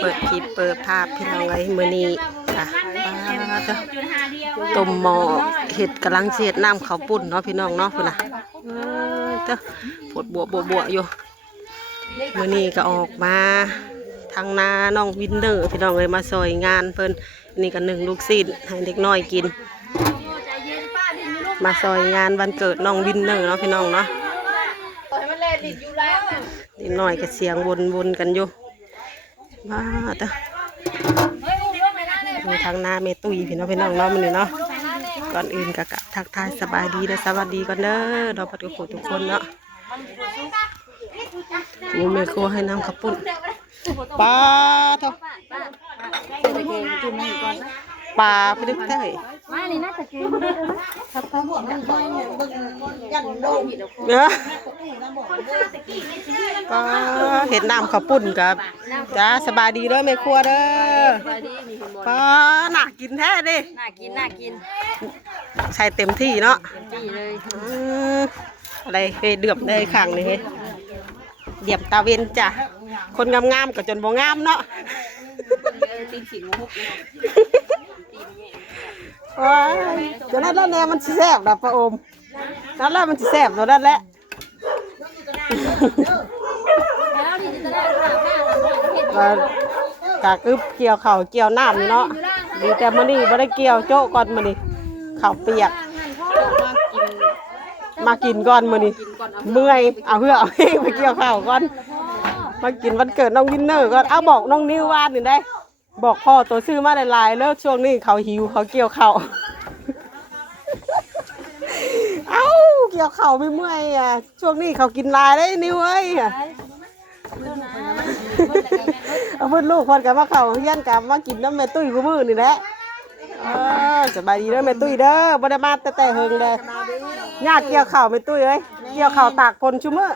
เปิดคลิปเปิดภาพพี่น้องไว้มือนี้ค่ะป้าจ้ะต้มหม้อเห็ดกำลังเสียดน้ำข้าวปุ้นเนาะพี่น้องเนาะพุ่นนะเออจ้ะปวดบวบวบวอยู่มือนี้ก็ออกมาทางนาน้องวินเนอร์พี่น้องเลยมาซอยงานเพิ่นนนี้ก็หนึ่งลูกศิษย์ให้เด็กน้อยกิน มาซอยงานวันเกิดน้องวินเนอร์เนาะพี่น้องเนาะเด็กน้อยก็เสียงวนๆกันอยู่ มาจ้ะมีทางหน้าเมตุยพี่น้องพี่น้องเนาะมันนี่เนาะก่อนอื่นก็กะทักทายสบายดีและสวัสดีก่อนเด้อเราปฏิโขทุกคนเนาะมูเมโครัวให้น้ำขับปุ่นปลาเท่าปลาไปดึกเท่าไหร่มา นี่น่าจะเก่งครับเนอะปลาเห็ดน้ำขับปุ่นกับจ้าสบายดีเด้อแม่ครัวเด้อไปดีมีคนบอกปลาหนักกินแท้ดิน่ากินน่ากินใช้เต็มที่เนาะอะไรเฮเดือบได้ขังนี่เฮ้ยเดียบตาเวนจ้ะคนงามๆก็จนบ่งามเนาะตีนขิงมุก ว้ายเดี๋ยวนั้นแล้วแน่มันสิแซ่บนะพระอมนั่นแหละมันสิแซ่บตัวนั้นแหละแล้วที่จะได้ข้าวข้าวเกะกึบเกี่ยวเข้าเกี่ยวน้ำนี่เนาะดีแต่มื้อนี้บ่ได้เกี่ยวโจ๊ะก่อนมื้อนี้ข้าเปียก มากินก่อนมื้อนี้เมื่อยเอาเพื่อเอาเองไปเกี่ยวเข้าก่อนมากินวันเกิดน้องวินเนอร์ก่อนเอาบอกน้องนิวว่าหนึ่งได้ บอกพ่อตัวซื้อมาหลายๆแล้วช่วงนี้เขาหิวเขาเกี่ยวเขาเอ้าเกี่ยวเขาไม่เมื่อยอะช่วงนี้เขากินลายได้นิวเอ้ยเอาเพื่อนลูกคนกับมาเขาเฮียนกับมากินน้ำแม่ตุ้ยกูมือนี่แหละเออสบายดีเด้อแม่ตุ้ยเด้อบ่ได้มาแต่แต่เฮิงเด้ญาติเกี่ยวเข้าวแม่ตุ้ยเอ้ย เกี่ยวข้าวตากพลชุมื้อ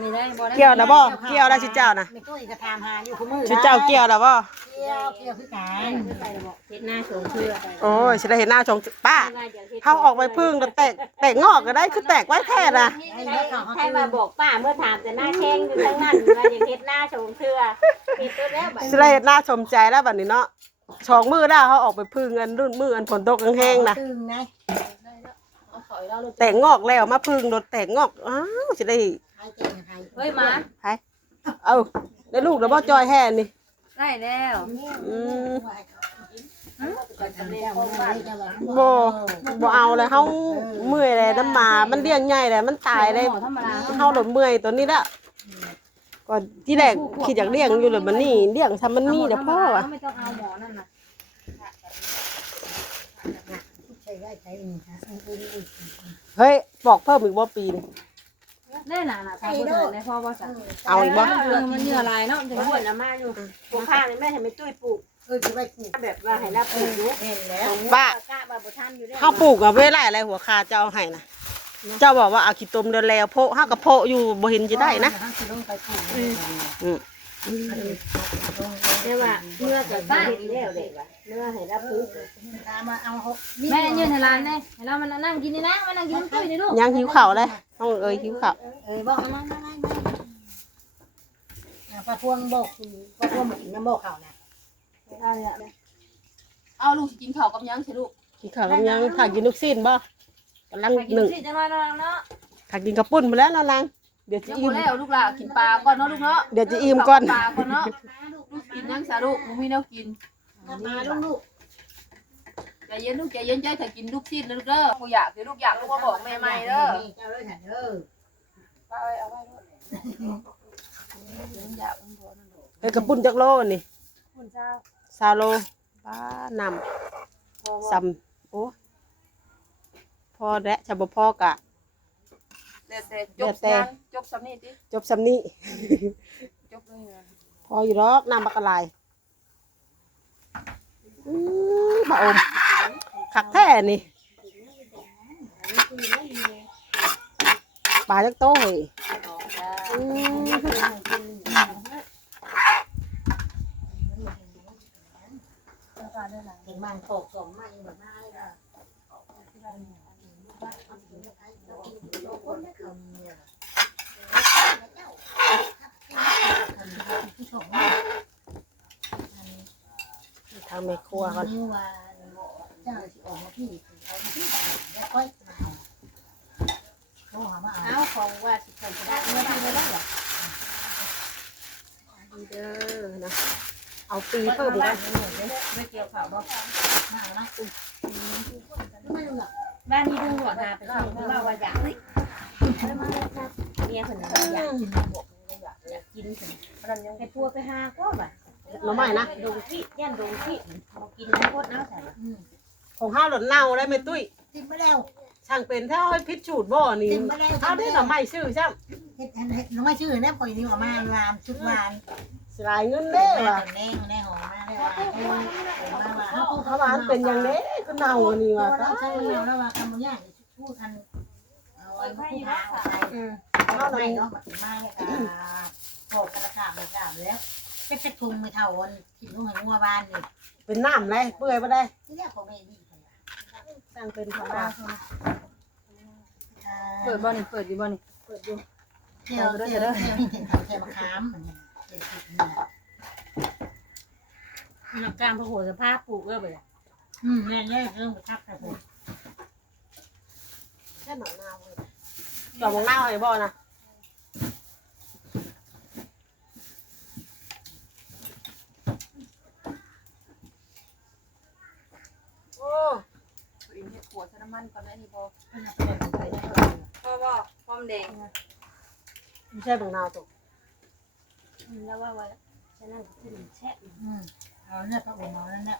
นี่ได้บ่ได้เกี่ยวนะบ่เกี่ยวได้ชิเจ้านะไม่ตุ้ยก็ทำหาอยู่คู่มือชิเจ้าเกี่ยวนะบ่เกี่ยวเกี่ยวคือกันเห็ดหน้าโฉงเชื่อโอ้ยฉันได้เห็นหน้าชงป้าเขาออกไปพึ่งแล้วแตกแตกงอกก็ได้คือแตกไว้แท้นะใครมาบอกป้าเมื่อถามแต่หน้าแข้งอยู่ทั้งนั้นว่าอย่างเห็ดหน้าโฉงเชื่อเห็ดตัวแล้วแบบฉันได้เห็นหน้าชมใจแล้วบัดนี้เนาะชองมือได้เขาออกไปพึ่งเงินรุ่นมืออันฝนตกแห้งๆนะตึงนะ แตกงอกแล้วมาพึ่งโดนแตกงอกอ้าวจะได้ใครเก่งใครเฮ้ยมาไปเอาได้ลูกแล้วบ่จอยแห่นี่ได้แล้วอืมก็ทำเจ้ามันไม่ได้หรอกบ่บ่เอาเลยเฮาเมื่อยเลยน้ำหมา มันเลี้ยงใหญ่เลยมันตายเลยธรรมดาเฮาหลดเมื่อยตัวนี้ละก่อนที่แรกคิดอยากเลี้ยงอยู่เลยมันนี่เลี้ยงทำมันมีแต่พ่ออะไม่ต้องเอาหมอนั่นน่ะใช่ ได้ใช่เองค่ะเฮ้ยบอกเพิ่มอีกว่าปีนแน่น่ะน่ะทางผู้เดินในพ่อว่าสั่งเอาอีกบ่เออมันเหนื่อยลายเนาะจะปวดน้ำมาอยู่ปลูกข้างนี่แม่เห็นไม่ตุ้ยปลูกเออคือไว้ปลูกแบบว่าให้เราปลูกอยู่เห็นแล้วบ้าก้าบาบุทันอยู่ได้เฮาปลูกอะเวลาอะไรหัวคาเจ้าเอาให้นะเจ้าบอกว่าเอาขี้ตมเดินแล้วโพะเฮาก็โพะอยู่บ่เห็นจะได้นะห้างคือต้องไปปลูกอืม แต่ว่าเมื่อกับบ้านนี่แล้วเด็กว่าเมื่อให้เราปลูกตามมาเอาเขาแม่ยืนในร้านนี่ให้เรามันนั่งกินนี่นะมานั่งกินตุ้ยนี่ลูกยังหิวข้าวเลยน้องเอ้ยหิวข้าวเอ้ยบอกมามามาปลาพวงบอกปลาพวงมากินน้ำบอกเขานะเอาเนี่ยเอาลูกสิกินข้าวกับหยังสิลูกกินข้าวแล้วยังถ้ากินลูกซีนบ่กำลังกินหนึ่งสิจังหน่อยเนาะถ้ากินกระปุ้นมาแล้วนาง เดี๋ยวจะยังอิ่บ่ม แล้วลูกล่ะกินปลาก่อนเนาะลูกเนาะเดี๋ยวจะอิ่มก่อน ปลาก่อนเนาะลูกกินหยังซะลูกบ่มีแนวกินมาลูกลูกใจเย็นลูกใจเย็นใจถ้ากินลูกชิ้นแล้วลูกเด้อบ่อยากสิลูกอยากลูกมาบอกแม่ใหม่เด้อเจ้าเลยฉันเด้อเอาไว้เอาไว้ลูกอยากมันบ่นั่นลูกเฮ้ยกระปุ้นจักโลนี่คุณเจ้าซาโลป้านำซ้ำโอ้พอแล้วจะบ่พอกะ แต่แต่จเดี๋บยวแต่งานจบสำนี้ติจบซ้ำนี้จบเลยนะพออยู่หรอกน้ำบักกะลายอือมาอมคักแท้นี่ปลาจักโตเฮ้ยอืมเห็นมันโขกสมมาอยู่แบบนั้นเล ยางแม่ครัวก่อนรู้ว่าเจ้าสิออกมาพี่เอามาพี่แล้วค่อยมาเอาโทรหามาเอาเอาของว่าสิเคยจะได้เมื่อที่เลยเหรอดีเด้อนะเอาปีเพิ่มกันไม่เกี่ยวข่าวบ่มาแล้วนะไม่รู้หรอก บ้านนี้ดูหัวนาไปส่งว่าว่าอยากเนี่ยคนนั้นอยากกินบกอยากกินคนนั้นยังไปพัวไปหาก็แบบหน่อไม้นะดงที่ย่านดงที่มากินโคตรน้าใส่ของห้าวหล่นเน่าได้ไหมตุ้ยกินไปแล้วช่างเป็นเท่าให้พิษชูดบ่อนี่กินไปแล้วเอาได้หน่อไม้ชื่อใช่ไหมเฮ็ดเฮ็ดน้อไม่ชื่อเนี่ยปล่อยนี่ออกมาลามชุดวาน สลายเงินเด้ว่ะแน่แน่หอมมาได้ว่ว่าเขาว่าเป็นอย่างนี้ก็เน่าอนนี้ว่ะเราใช้เงาแล้วว่าคำบางอย่าพูดอันเอาอันผู้พาออกไปเอาไม่เนาะมาถึงมาเลยค่ะโผล่กระกาบกระกาบแล้วเป็นกระทุงไม่เท่าวันกินลูกหงัวบ้านนี่เป็นน้ำเลยเปื่อยมาได้ที่แรกของแม่ดีช่างเป็นของเราเปิดบ่นี่เปิดอยู่บ่นี่เที่ยวเที่ยวเที่ยวนี่ถึงเที่ยวมาค้ามมั หลักการพระโหสภาพปลูกเออไปอืมแม่แรกเริ่มกระทับแต่ผมแค่หนังน่าเลยดอกมะนาวไอ้บ่อนะโอ้อินเฮ็ดขวดน้ำมันก่อนนะนี่บ่เป็นอะไรเป็นอพ่อบ่พร้อมแดงไม่ใช่บางนาวตก แล้วว่าว่าฉันนั่งกินแช่อืมเอาเนี่ยพระองค์เอานั่นแหละ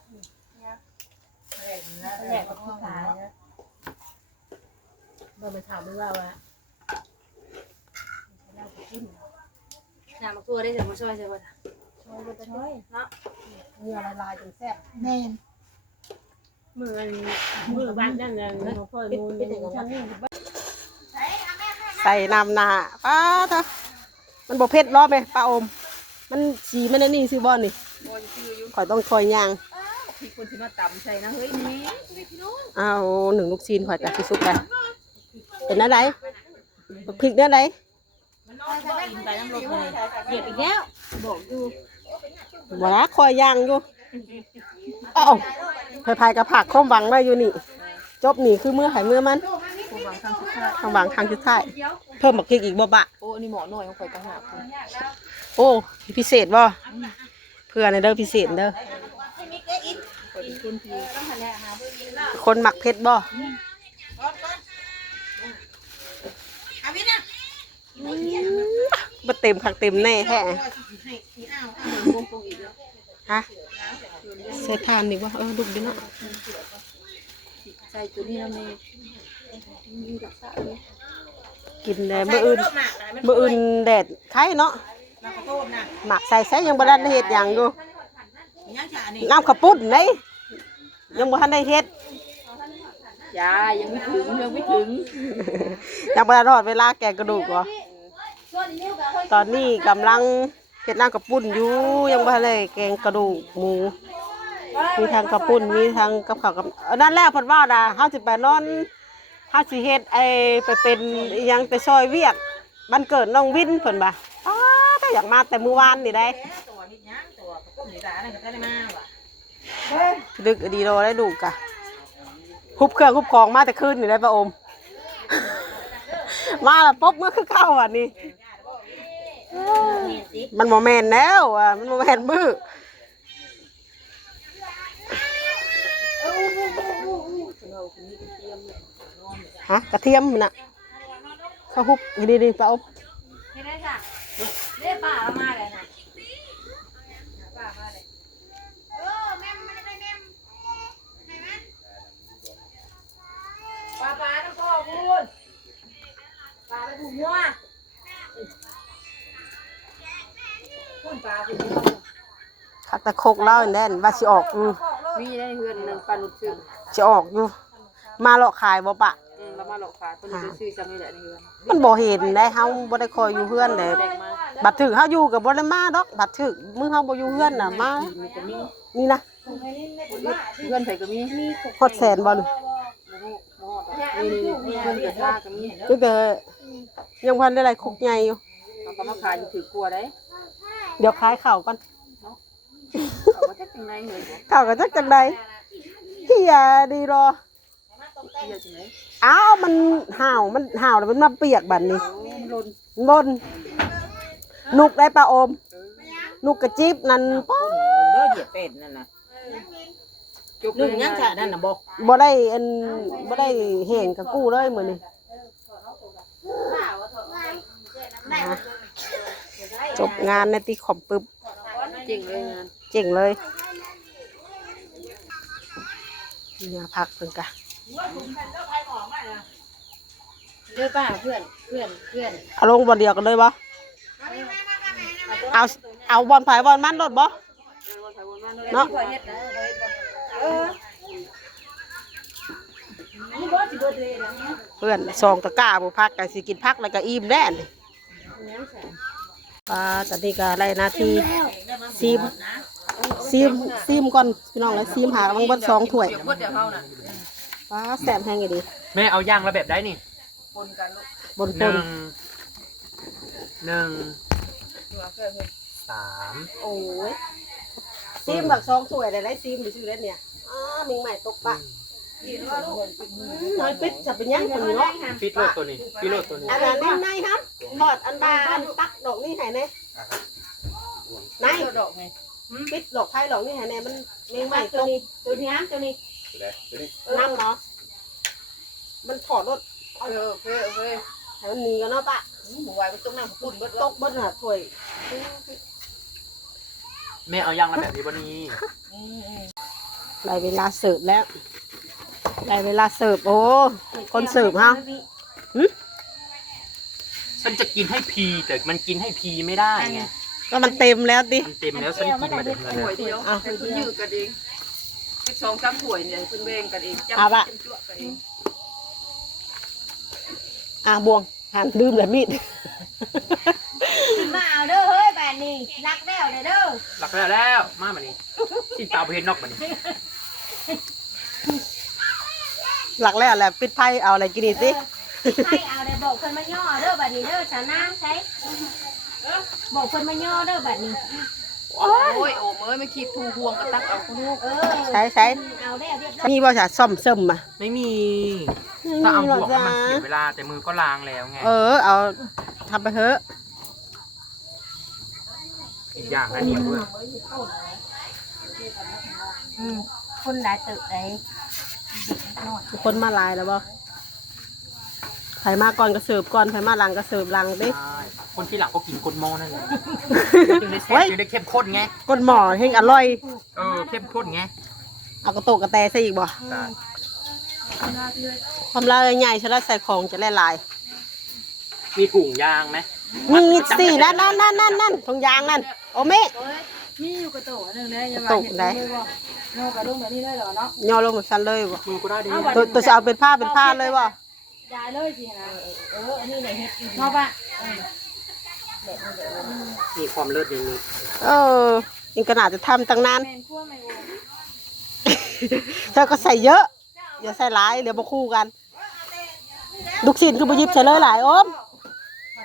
แรกแล้วแหลกกับผู้ชายนะบ่ไปถามว่าว่าเราไปกินน้ำมักตัวได้เดี๋ยวมาช่วยใช่บ่ช่วยมันจะช่วยเนื้อลายจนแซ่บแม่มือมือบ้านนั่นน่ะพ่อมูลฉันนี่ใส่น้ำหนาป้าเถอะ มันบ่เผ็ดรอบไหมป้าอม มันสีมันอันนี่ซื้อบ่นี่บ่จะซื้ออยู่ข่อยต้องคอยย่างพี่คนที่มาตำใส่นะเฮ้ยนี่พี่น้องเอาหนึ่งลูกชิ้นข่อยกับพี่ซุปไปเป็นอะไรพริกเนื้ออะไรไปน้ำลมเลยเหยียบอีกแล้วบอกอยู่บ่ละคอยย่างอยู่เอ้าพายพายกับผักข้อมหวังไว้อยู่นี่ จบนี่คือมือไข่มือมันผู้ หวังทางสุดท้ายข้างหวังทางจุดท้ายเพิ่มบักพริกอีกบ่บะโอ้นี่หมอหน่อยของข่อยต่างหากคุณโอ้พิเศษบ่เพื่อในเด้อพิเศษเด้อข่อยเป็นคนที่คนหมักเผ็ดบ่อาวินะบ่เต็มคักเต็มแน่แท้วงปงอีกแล้วฮะใส่ทานดีกว่าเออดุกดีเนาะใส่ตัวนี้แล้วแม่มีรั กษาเลยกินแต่มื้ออื่นมื้ออื่นแดดไข่เนาะมาขอโทษนะหมักใส่ใส่ยังบ่ทันได้เฮ็ดหยังอยู่ยังจะนี่น้ำข้าวปุ้นเด้ยังบ่ทันได้เฮ็ดยายังไม่ถึงยังไม่ถึงยังบ่ทันทอดเวลาแกงกระดูกเหรอตอนนี้กำลังเฮ็ดน้ำข้าวปุ้นอยู่ยังบ่ทันได้แกงกระดูกหมูมีทางกระปุ้นมีทางกับข้าวกับเออนั่นแหละเพิ่นว่าน่ะเฮาสิไปนอน เฮาสิเฮ็ดไอ้ไปเป็นอิหยังไปซอยเวียกวันเกิดน้องวินเพิ่นว่าอ้าแต่อยากมาแต่มื้อวานนี่ได้ตัวนิดยังตัวกระปุกนี่ตาอะไรก็ได้มาว่ะดึกดีโดได้ดูกะฮุบเครื่องฮุบของมาแต่คืนนี่ได้ปะอม มาแล้วปุ๊บเมื่อคือเข้าอะนี่มันโมเมนแล้วอะมันโมเมนมือ ฮะกระเทียมมันน่ะเขาฮุบดีดีๆปะอมเห็นไหมจ้ะเรียกป้าเอามาเลยนะป้ามาเลยป้าป้าน้ำพ่อคุณป้าไปถูกหัวคุณป้าไปถูกหัวขักตะโคกเล่าอันแน่นว่าสิออกอยู่มีได้เฮือนหนึ่งปลาหลุดซื้อสิออกอยู่มาเลาะขายบ่ปะ อืมแล้วมาหลอกขายคนจะซื้อจำนี่แหละในเฮือนมันบ่เห็นได้เฮาบ่ได้คอยอยู่เฮือนเด้แดงมาบัดถึกเฮาอยู่กับบ่ได้มาดอก บัดถึกมือเฮาบ่อยู่เฮือนน่ะมามีก็มีนี่นะเพื่อนไผก็มีมีฮอดแสนบ่นี่นี่นี่เพื่อนกับท่าก็มีก็แต่ยังพันได้หลายคุกใหญ่อยู่เอาก็มาขายอยู่ถือกลัวได้เดี๋ยวขายข้าวก่อนเเขาก็จักจังไดเลยเข้ากันจักจังใดเฮียดีรอ เดียวจังไดอ้าวมันห่าวมันห่าวแล้วมันมาเปียกบัดนี้มันลนบนนุกได้ปลาอม นุกกระจิบนั่นป๊อเด้อเหยียบเป็ดนั่นน่ะจุกหนึ่งยังฉะนั่นน่ะบ่บ่ได้อันบ่ได้แห่งกับกู้เลยมื้อนี้จบงานในตีขอบปึ๊บจริงเลยงานเจ๋งเลยเนี่ยพักเพิ่นกะ เด้อป้าเพื่อนเพื่อนเพื่อนเอาลงบอลเดียวกันเลยบ่เอาเอาบอลไผ่บอลมันรถบ่เนาะนี่บ่สิเพื่อนซองตะกร้าบ่พักก็สิกินพักแล้วก็อิ่มแน่นปลาตอนนี้ก็ไล่นาทีซีมซีมซีมก่อนพี่น้องเลยซีมหากำลังบิดสองถ้วย วเบิดเดี๋ยวเฮาน่ะปลาแซ่บแห้งอีดีแม่เอาย่างระแบบได้นี่ปนกันลูกบนหต้นึ่นงหนึ่งตัวเพื่อนเพิ่นสามโอ้ยซีมแบบสองถ้วยได้ได้ซีมไปซื้อแล้วเนี่ยอ้ามิงใหม่ตกปะน้อยปิดจะเป็นยังคนเนาะฟิตโลดตัวนี้ฟิตโลดตัวนี้อันนั้นในครับทอดอันบาอันปักดอกนี่ไห้แน่ในดอกไงปิดดอกไผ่ดอกนี่ไห้แน่มันมิงใหม่ตตัวกนี้ตัวนี้ ตัวนี้น้ำเนาะมันถอดรถเออโอเคโอเคให้มันหนีกันเนาะปะหมูไว้มันต้องนั่งปุ่นเบิดตกบนหาถ้วยแม่เอาย่างระแบบนี้วันนี้ได้เวลาเสิร์ฟแล้วได้เวลาเสิร์ฟโอ้ คนเสิร์ฟฮะ ฉันจะกินให้พีแต่มันกินให้พีไม่ได้ไงก็มันเต็มแล้วดิ มันเต็มแล้วฉันกินมาเด็ดเลยถ้วยเดียวให้เพิ่นยืดกันเอง สิบสองสามถ้วยเนี่ยให้เพิ่นแบ่งกันเองจับจั่วกันเองอะบวงหันดื่มแล้วมีด มาเอาเด้อเฮ้ยแบบนี้รักแล้วเด้อหลักแล้วแล้วมามานี่ที่ตาเพนนอกมานี่หลักแล้วแหละปิดไพ่เอาอะไรกินอีกสิใครเอาได้บอกเพิ่นมาย่อเด้อบัดนี้เด้อชนะใช้บอกเพิ่นมาย่อเด้อบัดนี้ โอ้ยโอ้เอ้ยไม่คิดทูห่วงก็ตักเอาคุณลูกเออใช้ใช้เอาได้เรียบร้อยมีบ่จะซ่อมเสริมอะไม่มีไม่ถ้าเอามีหรอกบวกจ้ามันเสียเวลาแต่มือก็ล้างแล้วไงเออ เอาทำไปเถอะอีกอย่างอันนี้ด้วยอืมคนหลายตึกได้ทุกคนมาหลายแล้วบ่ใครมาก่อนก็เสิร์ฟก่อนใครมาหลังก็เสิร์ฟหลังดิใช่ คนที่หลังก็กินกลหมอนั่นแหละจึงได้แซ่เฮ้บยจึงได้เข้มข้นไงก้นหม้อเฮงอร่อย เออเข้มข้นไงเอากระโตกกระแตใส่อีกบ่ใช่ความลาใหญ่ๆฉันแล้วใส่ของจะได้หลายมีถุงยางไหมมีสี่นั่นนั่นนั่นนั่นนั่นทงยางนั่นโอเมะมีอยู่กระโตะนึงได้ยังกระโตกได้โนกระดุมแบบนี้ได้เหรอเนาะย่อลงแบบฉันเลยบ่มือก็ได้ดีตัวตัวจะเอาเป็นผ้าเป็นผ้าเลยบ่ยายเลยสินะเอออันนี้ไหนเฮ็ดเนาะปะ มีความเลิศในนี้เอออิงขนาดจะทำตั้งนานแม่นคั่วไม่โอ้เธอก็ใส่เยอะอย่าใส่หลายเดี๋ยวมาคู่กันลูกชิ้นคือบุยิบใส่เลยหลายอม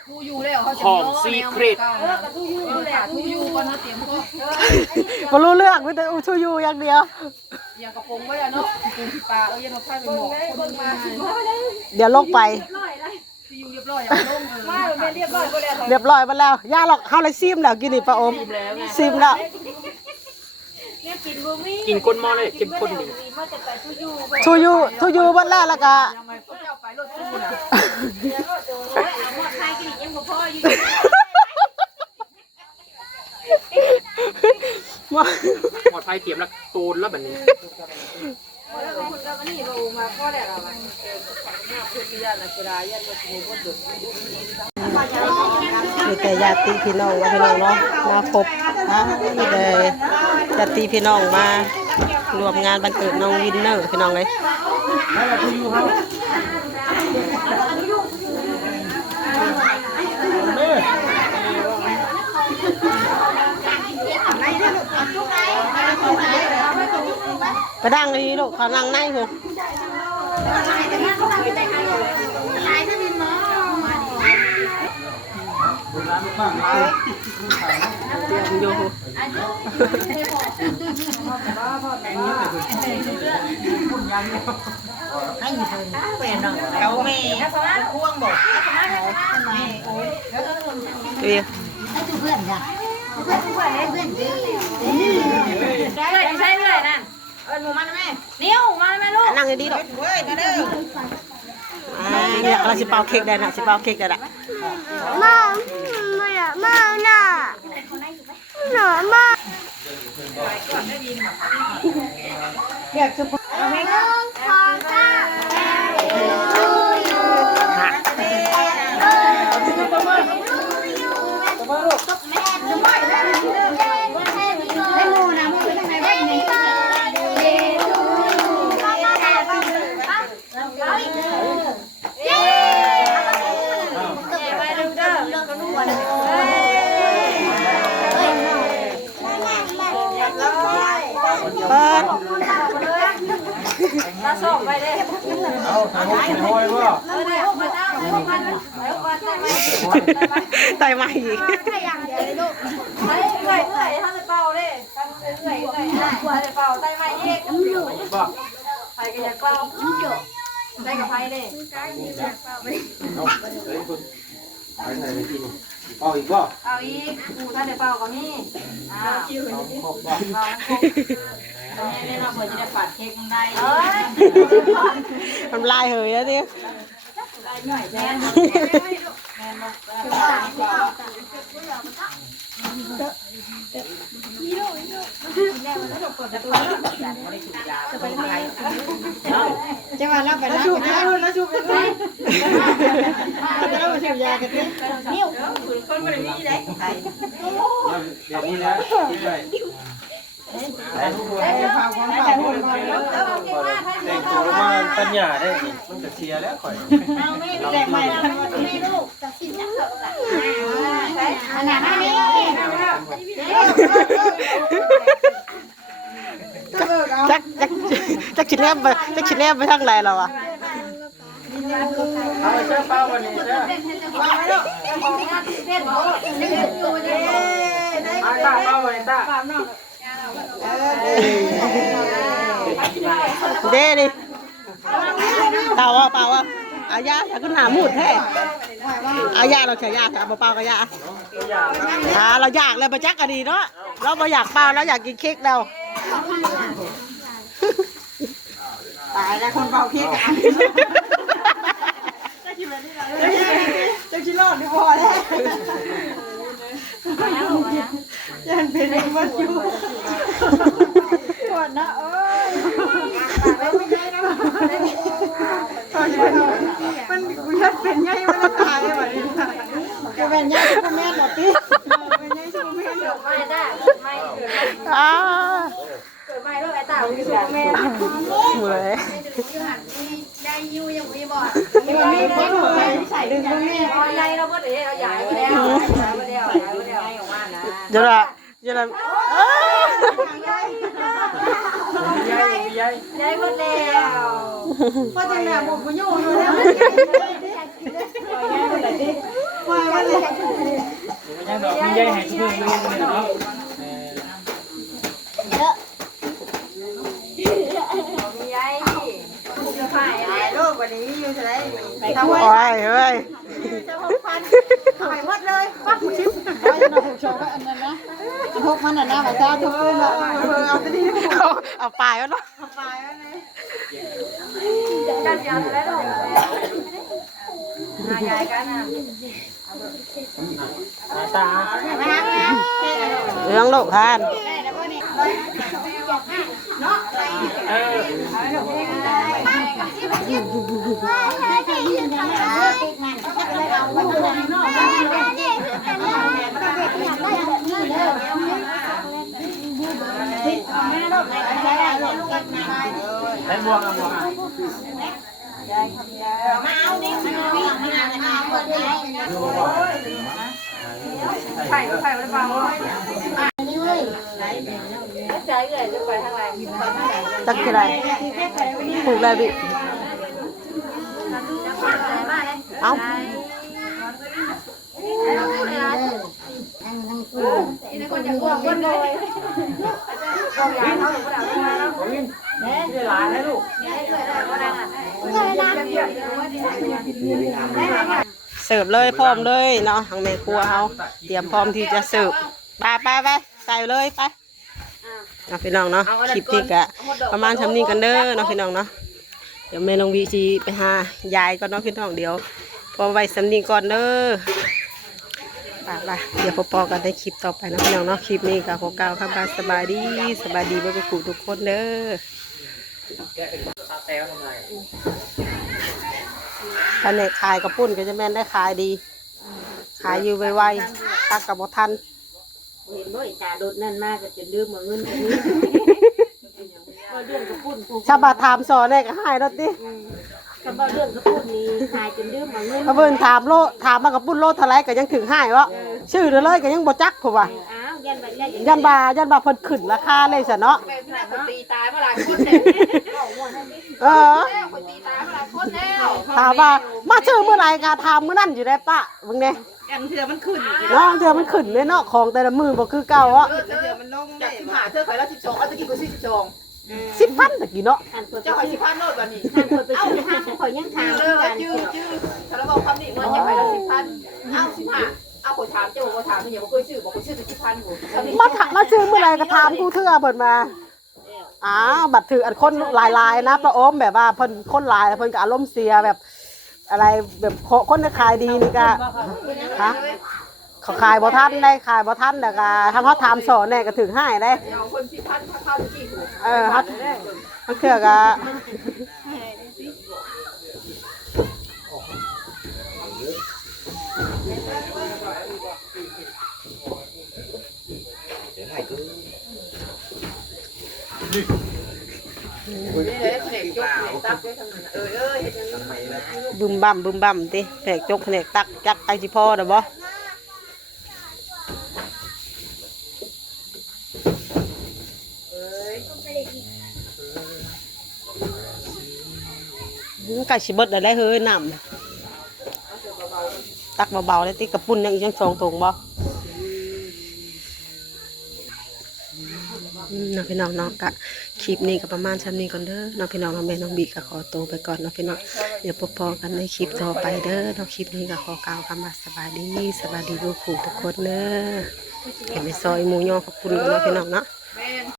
ทูอยู่แล้วเขาจะของซีเครตเออกระทูอยู่แหละทูอยู่ก่อนนะเตรียมพวกมารู้เรื่องไม่แต่อูชูยูอย่างเดียวอย่างกระโปรงไว้อะเนาะปูที่ปลาเอ้ยยังมาพายไปหมกคนมาสิเดี๋ยวลงไปที่อยู่ เรียบร้อยอย่างลงมาเป็นเรียบร้อยก็แล้วเรียบร้อยมาแล้วย่าหรอกเฮาเลยซิมแล้วกินนี่ปลาอมแล้วไงซิมแล้วเนี่ยกินบ่มีกินก้นหม้อเลยเข้มข้นดีมีมาแต่ไปทุยูชูยูชูยูหมดแล้วแล้วก็ทำไมพวกเจ้าไปรถตู้น่ะโอ้ยเอาหมดใครกินอีกยังบ่พออยู่หมดไฟเตรียมแล้วโตนแล้วแบบนี้แล้วคนก็นี่ก็ มาก็ได้แล้วอะเออหน้าเพื่อนญาตินักกีฬาญาติก็สมบูรณ์ดุมีแต่ญาติพี่น้องพี่น้องเนาะมาพบอ่านี่เลยญาติพี่น้องมารวมงานบันเกิดน้องวินเนอร์พี่น้องเลย ไปดังเลยลูกเขานั่งในหูโยให้อยู่เพิ่นเป็นน้องเขาไม่พ่วงบอกเวียให้อยู่เพื่อนจ้ะเพื่อนเพื่อนเพื่อน อิญหมูมันแม่นิ้วมาแม่ลูกนั่งดีๆหรอกเว้ยมาเด้ออ่าเนี่ยเราสิเป่าเค้กได้นะสิเป่าเค้กได้ละมาไม่อะมาหน้าหนามาอยากจะ เปิดมาส่งไปเลยเอาทางห้องห้อยว่าเออเดี๋ยวมาเจ้าเดี๋ยวก่อนเดี๋ยวก่อนได้ไหมไตใหม่อีกไปเอื่อยเอื่อยถ้าจะเป่าเลยกันเอื่อยเอื่อยถ้าจะเป่าได้ไหมเอกบอกไปกันจะเป่าได้กับไพ่เลยเอาเฮ้ยคุณไปไหนไปกินเอาอีกบ่เอาอีกกูถ้าจะเป่าก็มีอ้าว เอาครบบ่เป่าตรงนี้เราเผื่อจะได้ปัดเค้กมันได้เอ้ยมันลายเหยอะดิแม่แม่บอกจะมารับไปรับไปรับแล้วชูไปด้วยแล้วมาเสียยากันดินิ้วคนมันมีได้เดี๋ยวนี้นะกินไปแต่ทุกคนฝากความฝากคนมา แต่งตัวมาปัญญาได้นี่มันจะเสียแล้วข่อยแรงใหม่ทั้งวันนี้ลูกขนาดนี้จักจักจักชิ้นแรกไปจักชิ้นแรกไปทางไหนเราอะเอาเสื้อเป้าวันนี้เสื้อมาต้าวันนี้ตา เด้ดิเปล่าอะเปล่าอะอายาอยากขึ้นหามูดแท้อายาเราใช้ยาค่ะเปล่ากับยาอ่าเราอยากเลยประจักษ์ก็ดีเนาะเราไม่อยากเปล่าเราอยากกินเค้กเราตายแล้วคนเบาเค้กอะจะกินรอดดีพอแล้วยันเป็นมันอยู่ ปวดนะเอ้ยไม่ใช่นะมันกูยัดเป็นไงมันตายแบบนี้จะเป็นไงกูแม่หมดที่เป็นไงกูแม่หมดไม่ได้ไม่เกิดอ่าเกิดไม่ด้วไอ้ตาคือแม่เหมือนได้ยูยังไม่บอกมันมีคนหัวใส่ดึงตรงนี้เอาใหญ่เราบ่ได้เราใหญ่ไปแล้วใหญ่ไปแล้วใหญ่ไปแล้วออกมานะเดี๋ยวละเดี๋ยวละ อ้าใหญ่ใหญ่ใหญ่หมดแล้วเพราะจังหวะผมก็ยุ่งอยู่แล้วปล่อยมันเลยยังดอกมีใหญ่ให้ทุกคนดูเลยเนาะมีใหญ่จะพายอะไรลูกวันนี้มีอยู่เท่าไหร่โอ้ยเฮ้ยหายหมดเลยปักชิปเอาจะมาผูกโชว์อันนั้นนะ พกมันอะนะมาจ้าทุกคนเอาไปดิเอาเอาปลายไว้เนาะไปแล้วเลยกันยาแล้วลูกใหญ่กันนะตาเรื่องลูกทาน เออใช้บวงอะบวงอะไข่ไข่ไม่ฟัง ใจเลยจะไปทางไหนจักกี่ไรผูกอะไรบิใจมากเลยเอ้ายังทั้งคู่นี่ในคนอยากอ้วกคนเลยเอายาเขาหรือเปล่าเนี่ได้หลานนะลูกเสิร์ฟเลยพร้อมเลยเนาะทางแม่ครัวเฮาเตรียมพร้อมที่จะเสิร์ฟไปไปไปใส่เลยไป นาะพี่น้องเนาะคลิปนี้กะประมาณทำนี้กันเด้อเนาะพี่น้องเนาะเดี๋ยวแม่ลงวีจีไปหายายก่อนเนาะพี่น้องเดี๋ยว พอไว้สำนีก่อนเด้อไปไปเดี๋ยวพบกันในคลิปต่อไปเนาะพี่น้องเนาะคลิปนี้ก็ขอกล่าวคำว่าสบายดีสบายดีเพื่อนกูทุกคนเด้อตาแตวทำไงถ้าในขายกระปุ้นก็จะแม่นได้ขายดี ขายอยู่ไวๆตักกับบทัน เห็นบ่ไอ้ตาโดดนั่นมากก็จะลืมมาเงินกันนี้ก็เรื่องกระปุ่นผูกชาวบ้านถามสอนเนี่ยก็ให้แล้วติก็บ่เรื่องกระปุ่นนี่ทายจนลืมมาเงินถ้าเพิ่นถามโลถามมากระปุ้นโลเท่าไรก็ยังถึงให้วะชื่อเด้อเลยก็ยังบ่จักผมว่าอ้าวยันบัดยันยันบายันบาเพิ่นขึ้นราคาเลยซะเนาะเป็นแม่คนตีตายเมื่อไหร่คนเนี่ยเออแล้วคนตีตายเมื่อไหร่คนแล้วถามว่ามาชื่อเมื่อไหร่ก็ถามมื้อนั้นอยู่ได้ปะเบิ่งแน่ยั งเถื่อมันขึ้นเนาะเดี๋ยวมันขึ้นเลยเนาะของแต่ละมื้อบ่คือเก่าอะเถื่อมันลงจากสิบห้าเธอขายแล้วสิบสองเอาตะกี้กูซื้อสิบสอง10,000ตะกี้เนาะท่านเพิ่นเจ้าขายสิบพันโนดวันนี้ท่านเพิ่นไปซื้อห้าข่อยยังถาจื้มอเลยจื้อจื้อถ้าเราบอกคำนี้มันจะขายแล้วสิบพันเอาสิบห้าเอาคนถามเจ้าบอกถามมันอย่าบอกเคยซื้อบอกเคยซื้อแต่สิบพันหมดมาถามมาชื่อเมื่อไหร่ก็ถามกูเทื่อเพิ่นมาอ้าวบัดถืออันคนหลายๆนะป้าโอมแบบว่าเพิ่นคนหลายเพิ่นก็อารมณ์เสียแบบ อะไรแบบคนที่ขายดีนี่ก็ฮะเขาขายบ่ทันได้ขายบ่ทันแต่ก็ทำเขาถามสอนแน่ก็ถึงให้ได้เอาคนสิบพันเข้าตะกี้ถูกเออฮัทมันเถื่อก็นี่ เลยแผงยกแผงตักด้ทำนั้นเออเออเห็นยังไมล่ะบึมบั่มบึมบั่มติแผกจกแผกตักจักไอสิพ่อเด้อบ่ไก่สิบดได้เฮ้ยน้ำตักเบาๆเลยติกระปุ่นยังอีกจังสองถุงบ่ น้องพี่น้องเนาะกะคลิปนี้ก็ประมาณชั้นนี้ก่อนเด้อน้องพี่น้องน้องแม่น้องบีก็ขอตัวไปก่อนเนาะพี่น้องเดี๋ยวพบๆกันในคลิปต่อไปเด้อเนาะคลิปนี้ก็ขอกล่าวคำว่าสบายดีสบายดีทุกคู่ทุกคนเด้อเห็นในซอยมูยอขอบคุณนเนาะพี่น้องเนาะ